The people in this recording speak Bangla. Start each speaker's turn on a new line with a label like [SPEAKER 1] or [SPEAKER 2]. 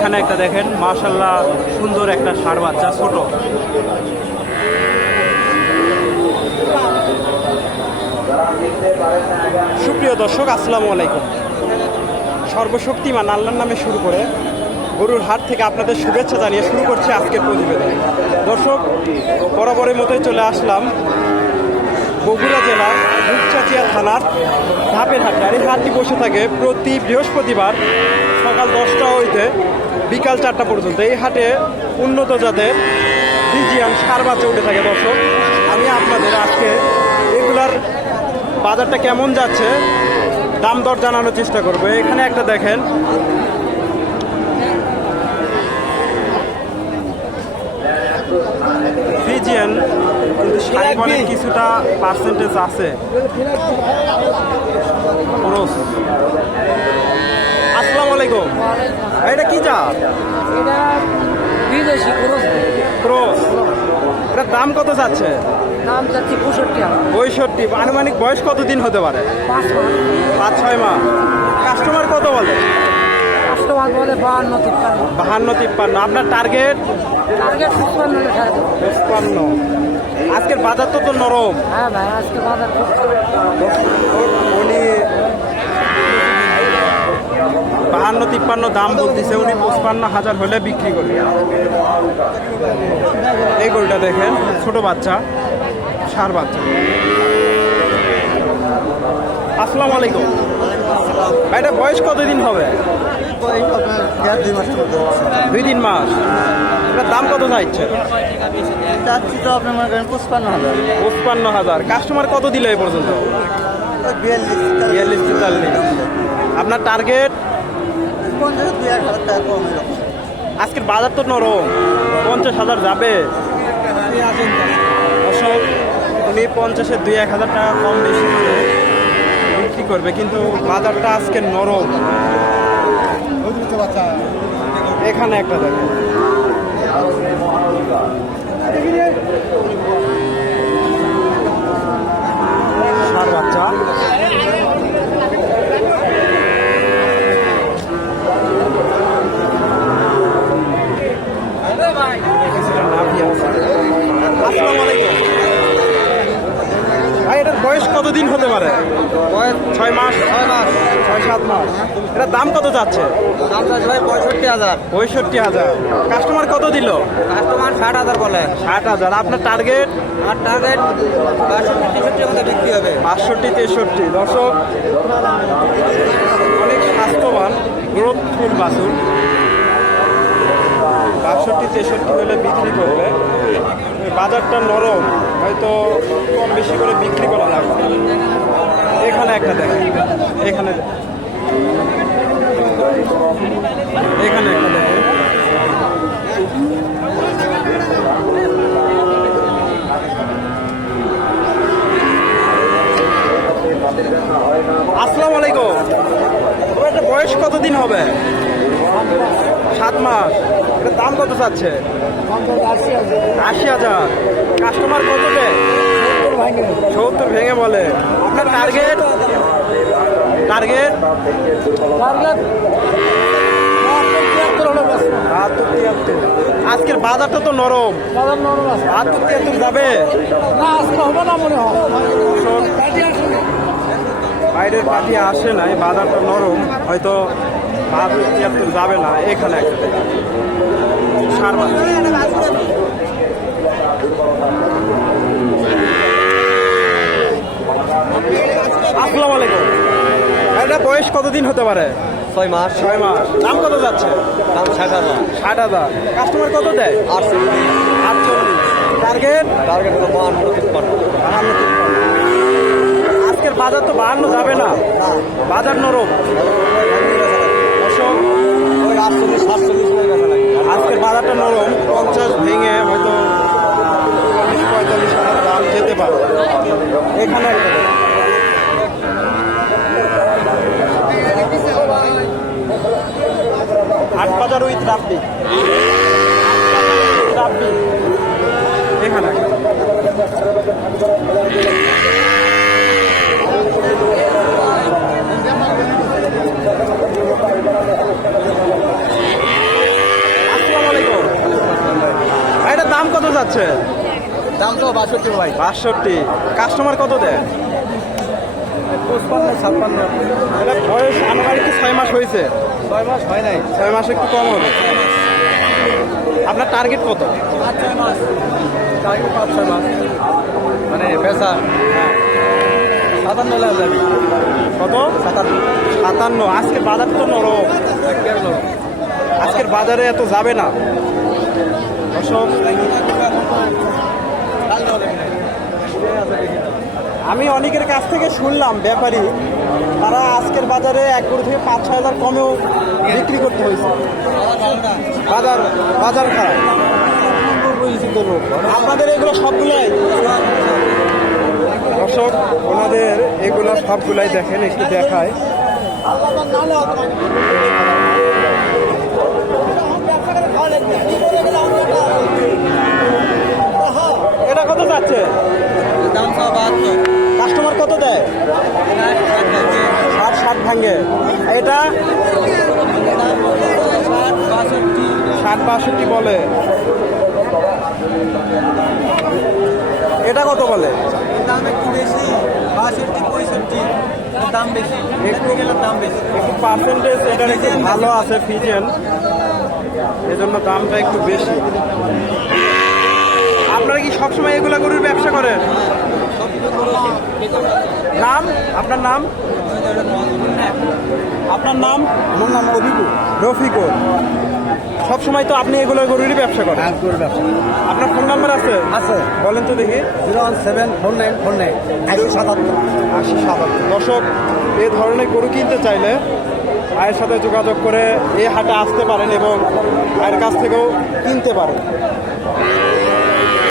[SPEAKER 1] এখানে একটা দেখেন মাশাল্লাহ সুন্দর একটা ষাঁড় বাচ্চা, ছোট। সুপ্রিয় দর্শক, আসসালামু আলাইকুম। সর্বশক্তিমান আল্লাহর নামে শুরু করে গরুর হাট থেকে আপনাদের শুভেচ্ছা জানিয়ে শুরু করছি আজকের প্রতিবেদন। দর্শক, বরাবরের মতোই চলে আসলাম বগুড়া জেলার রূপচাচিয়া থানার ধাপের হাটে। আর এই হাটটি বসে থাকে প্রতি বৃহস্পতিবার সকাল দশটা হইতে বিকাল চারটা পর্যন্ত এই হাটে উন্নত জাতের ফিজিয়ান সার বাচ্চা উঠে থাকে দর্শক। আমি আপনাদের আজকে এগুলার বাজারটা কেমন যাচ্ছে দাম দর জানানোর চেষ্টা করব। এখানে একটা দেখেন। ফিজিয়ান কিন্তু কিছুটা পার্সেন্টেজ আছে। আলাইকুম। এটা কি জাত?
[SPEAKER 2] এটা বিদেশি ক্রস।
[SPEAKER 1] ক্রস। এটার দাম কত যাচ্ছে?
[SPEAKER 2] দাম পঁয়ষট্টি
[SPEAKER 1] পঁয়ষট্টি। আনুমানিক বয়স কত দিন হতে পারে?
[SPEAKER 2] পাঁচ
[SPEAKER 1] ছয় মাস। কাস্টমার কত বলে?
[SPEAKER 2] কাস্টমার বলে বাহান্ন তিপ্পান্ন।
[SPEAKER 1] বাহান্ন তিপ্পান্ন। আপনার টার্গেট?
[SPEAKER 2] টার্গেট পঁচপান্ন
[SPEAKER 1] পঁচপান্ন। আজকের বাজার তো তো নরম।
[SPEAKER 2] হ্যাঁ ভাই আজকে বাজার
[SPEAKER 1] বাহান্ন তিপ্পান্ন দাম বলতেছে উনি পঁচপান্ন হাজার হলে বিক্রি করবে। এই গরুটা দেখেন ছোট বাচ্চা সার বাচ্চা। আসসালামু আলাইকুম। এটা বয়স কতদিন হবে? দুই তিন মাস। এটার দাম কত চাইছে
[SPEAKER 2] যাচ্ছি তো আপনি মনে করেন পঁচপান্ন হাজার।
[SPEAKER 1] পঁচপান্ন হাজার। কাস্টমার কত দিল এই পর্যন্ত? বিয়াল্লিশ তেতাল্লিশ। আপনার টার্গেট
[SPEAKER 2] পঞ্চাশ দুই এক হাজার টাকা কম
[SPEAKER 1] আজকের বাজার তো নরম পঞ্চাশ হাজার যাবে। উনি পঞ্চাশের দুই এক হাজার টাকা কম বেশি করে বিক্রি করবে কিন্তু বাজারটা আজকে নরম। এখানে একটা দেখেন ষাঁড় বাচ্চা কিছুটা নাভি আছে। আসসালামু আলাইকুম। ভাই এটার বয়স কতদিন হতে পারে ছয় মাস
[SPEAKER 2] ছয় মাস
[SPEAKER 1] ছয় সাত মাস। এটার দাম কত যাচ্ছে?
[SPEAKER 2] দাম যাচ্ছে ভাই পঁয়ষট্টি হাজার।
[SPEAKER 1] পঁয়ষট্টি হাজার। কাস্টমার কত দিল?
[SPEAKER 2] কাস্টমার ষাট হাজার বলে।
[SPEAKER 1] ষাট হাজার। আপনার টার্গেট?
[SPEAKER 2] আর টার্গেট বাষট্টি তেষট্টির মধ্যে বিক্রি হবে।
[SPEAKER 1] বাষট্টি তেষট্টি। দর্শক অনেক স্বাস্থ্যবান গ্রোথফুল বাছুর। বাষট্টি তেষট্টি হলে বিক্রি করবে। বাজারটা নরম, হয়তো কম বেশি করে বিক্রি করা লাগবে। এখানে একটা দেখেন, এখানে এখানে একটা দেখেন আসসালামু আলাইকুম তোমার একটা বয়স কতদিন হবে সাত মাস এটা দাম কত চাচ্ছে আশি হাজার। কাস্টমার কত সত্তর ভেঙে বলে। আপনার টার্গেট টার্গেট আজকের বাজারটা তো নরম। বাহাত্তর তিয়াত্তর যাবে? বাইরের পাখি আসে নাই বাজারটা নরম। হয়তো বাহাত্তর তিয়াত্তর যাবে না, এখানে। সার আসসালামু আলাইকুম। এটা বয়স কতদিন হতে পারে?
[SPEAKER 2] ছয় মাস।
[SPEAKER 1] ছয় মাস। দাম কত যাচ্ছে?
[SPEAKER 2] দাম ষাট হাজার।
[SPEAKER 1] ষাট হাজার। কাস্টমার কত দেয়?
[SPEAKER 2] আটচল্লিশ।
[SPEAKER 1] আটচল্লিশ টার্গেট
[SPEAKER 2] টার্গেট বাহান্ন তিপ্পান্ন।
[SPEAKER 1] বাহান্ন আজকের বাজার তো বাহান্ন যাবে না। বাজার নরম।
[SPEAKER 2] আটচল্লিশ সাতচল্লিশ
[SPEAKER 1] বাজারটা নরম পঞ্চাশ ভেঙে হয়তো পঁয়তাল্লিশ দাম এখানে হাট বাজার উইথ রাব্বি। রাব্বি। এখানে একটা। যাচ্ছে?
[SPEAKER 2] দাম তো বাষট্টি ভাই।
[SPEAKER 1] বাষট্টি। কাস্টমার কত দেয়?
[SPEAKER 2] পঁচপান্ন ছাপ্পান্ন।
[SPEAKER 1] এটা বয়স আনুমানিক ছয় মাস হয়েছে।
[SPEAKER 2] ছয় মাস হয় নাই।
[SPEAKER 1] ছয় মাসে একটু কম হবে। আপনার টার্গেট কত?
[SPEAKER 2] পাঁচ ছয় মাস। তাই পাঁচ ছয় মাস। মানে পেশা সাতান্ন লাখ
[SPEAKER 1] কত?
[SPEAKER 2] সাতান্ন।
[SPEAKER 1] সাতান্ন। আজকের বাজার তো নরম। আজকের বাজারে এত যাবে না। আমি অনেকের কাছ থেকে শুনলাম ব্যাপারী তারা আজকের বাজারে এক গরু থেকে পাঁচ ছয় হাজার কমেও বিক্রি করতে হয়েছে। বাজার বাজার খারাপ। আপনাদের এগুলো সবগুলাই? দর্শক ওনাদের এগুলো সবগুলাই দেখেন একটু দেখায় এটা কত যাচ্ছে
[SPEAKER 2] দাম সব বাহাত্তর
[SPEAKER 1] কাস্টমার কত দেয় ষাট ষাট ভাঙ্গে এটা ষাট বাষট্টি বলে। এটা কত বলে?
[SPEAKER 2] দাম একটু বেশি বাষট্টি পঁয়ষট্টি দাম বেশি। একটু দাম বেশি।
[SPEAKER 1] একটু পার্সেন্টেজ এটার একটু ভালো আছে ফিজেন এজন্য দামটা একটু বেশি। আপনারা কি সবসময় এগুলা গরুর ব্যবসা করেন? নাম? আপনার নাম? আপনার নাম?
[SPEAKER 2] আমার নাম অভিভূ
[SPEAKER 1] রফিকুল। সবসময় তো আপনি এগুলো গরুরই ব্যবসা করেন? আপনার ফোন নাম্বার আছে?
[SPEAKER 2] আছে।
[SPEAKER 1] বলেন তো দেখি।
[SPEAKER 2] Zero one seven four nine four nine. সাতাত্তর।
[SPEAKER 1] আশি সাতাত্তর। দর্শক এ ধরনের গরু কিনতে চাইলে আয়ের সাথে যোগাযোগ করে এই হাটে আসতে পারেন এবং আয়ের কাছ থেকেও কিনতে পারেন।